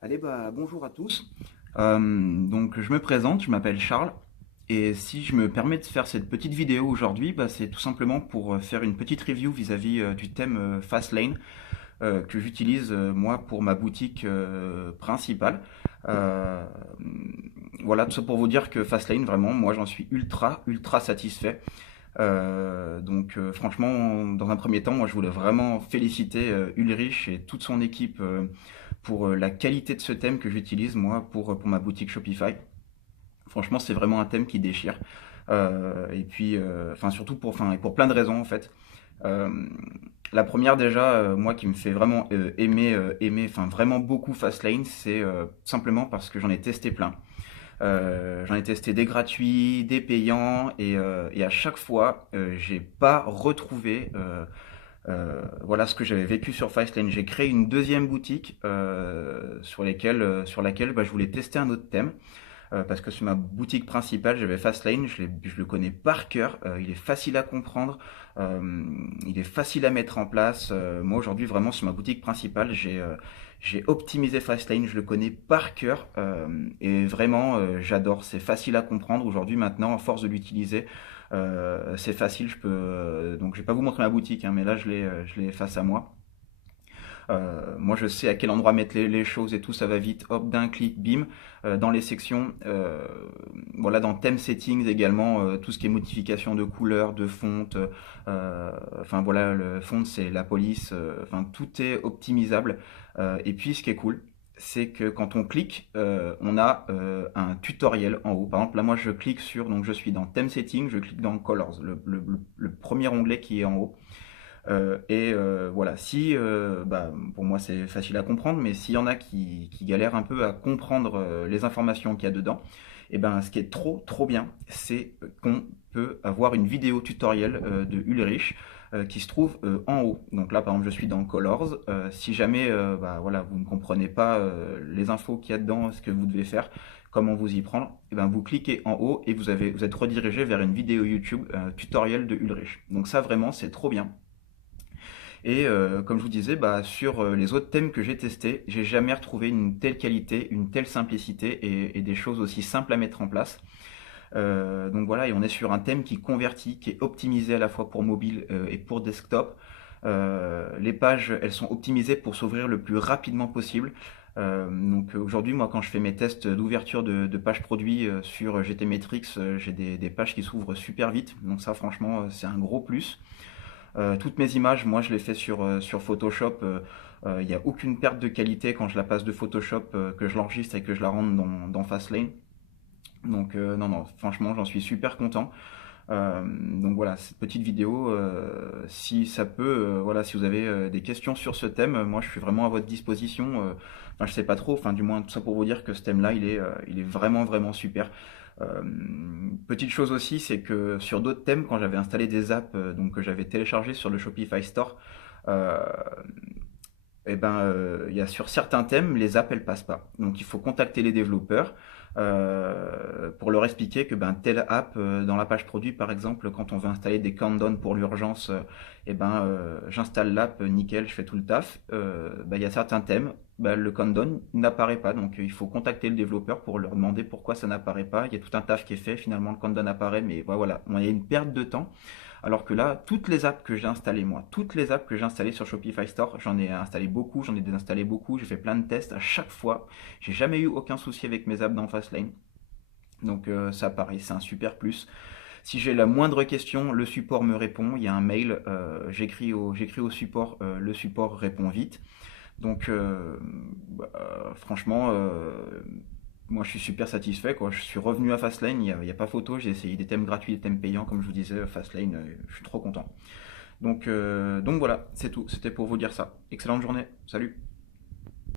Allez, bonjour à tous. Donc, je me présente, je m'appelle Charles. Et si je me permets de faire cette petite vidéo aujourd'hui, c'est tout simplement pour faire une petite review vis-à-vis du thème Fastlane que j'utilise moi pour ma boutique principale. Euh, voilà, tout ça pour vous dire que Fastlane, vraiment, moi j'en suis ultra satisfait. Franchement, dans un premier temps, moi je voulais vraiment féliciter Ulrich et toute son équipe pour la qualité de ce thème que j'utilise moi pour ma boutique Shopify. Franchement, c'est vraiment un thème qui déchire. Surtout et pour plein de raisons en fait. Euh, la première déjà, moi qui me fait vraiment vraiment beaucoup Fastlane, c'est simplement parce que j'en ai testé plein. J'en ai testé des gratuits, des payants, et à chaque fois, j'ai pas retrouvé voilà ce que j'avais vécu sur Fastlane. J'ai créé une deuxième boutique sur laquelle je voulais tester un autre thème. Parce que sur ma boutique principale, j'avais Fastlane, je le connais par cœur, il est facile à comprendre, il est facile à mettre en place. Moi aujourd'hui, vraiment sur ma boutique principale, j'ai optimisé Fastlane, je le connais par cœur, et vraiment j'adore, c'est facile à comprendre. Aujourd'hui maintenant, à force de l'utiliser, c'est facile, donc je vais pas vous montrer ma boutique, hein, mais là je l'ai face à moi. Moi, je sais à quel endroit mettre les choses et tout, ça va vite. Hop, d'un clic, bim, dans les sections. Voilà, dans Theme Settings également, tout ce qui est modification de couleur, de fonte. Voilà, le font, c'est la police. Tout est optimisable. Et puis, ce qui est cool, c'est que quand on clique, on a un tutoriel en haut. Par exemple, là, moi, je clique sur, donc je suis dans Theme Settings, je clique dans Colors, le premier onglet qui est en haut. Voilà, si, pour moi c'est facile à comprendre, mais s'il y en a qui galèrent un peu à comprendre les informations qu'il y a dedans, et ben ce qui est trop bien, c'est qu'on peut avoir une vidéo tutoriel de Ulrich qui se trouve en haut. Donc là par exemple je suis dans Colors. Si jamais voilà, vous ne comprenez pas les infos qu'il y a dedans, ce que vous devez faire, comment vous y prendre, et ben vous cliquez en haut et vous êtes redirigé vers une vidéo YouTube tutoriel de Ulrich. Donc ça vraiment c'est trop bien. Et comme je vous disais, sur les autres thèmes que j'ai testés, j'ai jamais retrouvé une telle qualité, une telle simplicité et des choses aussi simples à mettre en place. Donc voilà, et on est sur un thème qui convertit, qui est optimisé à la fois pour mobile et pour desktop. Les pages, elles sont optimisées pour s'ouvrir le plus rapidement possible. Aujourd'hui, moi, quand je fais mes tests d'ouverture de pages produits sur GTmetrix, j'ai des pages qui s'ouvrent super vite. Donc ça, franchement, c'est un gros plus. Toutes mes images, moi je les fais sur Photoshop. Il n'y a aucune perte de qualité quand je la passe de Photoshop, que je l'enregistre et que je la rentre dans Fastlane. Non, franchement, j'en suis super content. Donc voilà, cette petite vidéo, si ça peut, voilà, si vous avez des questions sur ce thème, moi je suis vraiment à votre disposition. Je sais pas trop, du moins tout ça pour vous dire que ce thème-là, il est vraiment super. Euh, Petite chose aussi, c'est que sur d'autres thèmes, quand j'avais installé des apps que j'avais téléchargées sur le Shopify Store, euh, il y a sur certains thèmes, les apps elles passent pas. Donc il faut contacter les développeurs pour leur expliquer que telle app dans la page produit, par exemple, quand on veut installer des countdowns pour l'urgence, j'installe l'app, nickel, je fais tout le taf. Il y a certains thèmes, le countdown n'apparaît pas. Donc il faut contacter le développeur pour leur demander pourquoi ça n'apparaît pas. Il y a tout un taf qui est fait, finalement le countdown apparaît, mais voilà, il y a une perte de temps. Alors que là, toutes les apps que j'ai installées, moi, toutes les apps que j'ai installées sur Shopify Store, j'en ai installé beaucoup, j'en ai désinstallé beaucoup, j'ai fait plein de tests à chaque fois. J'ai jamais eu aucun souci avec mes apps dans Fastlane. Donc ça, pareil, c'est un super plus. Si j'ai la moindre question, le support me répond. Il y a un mail, j'écris au support, le support répond vite. Donc franchement, moi je suis super satisfait, quoi. Je suis revenu à Fastlane, il y a pas photo. J'ai essayé des thèmes gratuits, des thèmes payants, comme je vous disais, Fastlane, je suis trop content. Donc voilà, c'est tout. C'était pour vous dire ça. Excellente journée. Salut.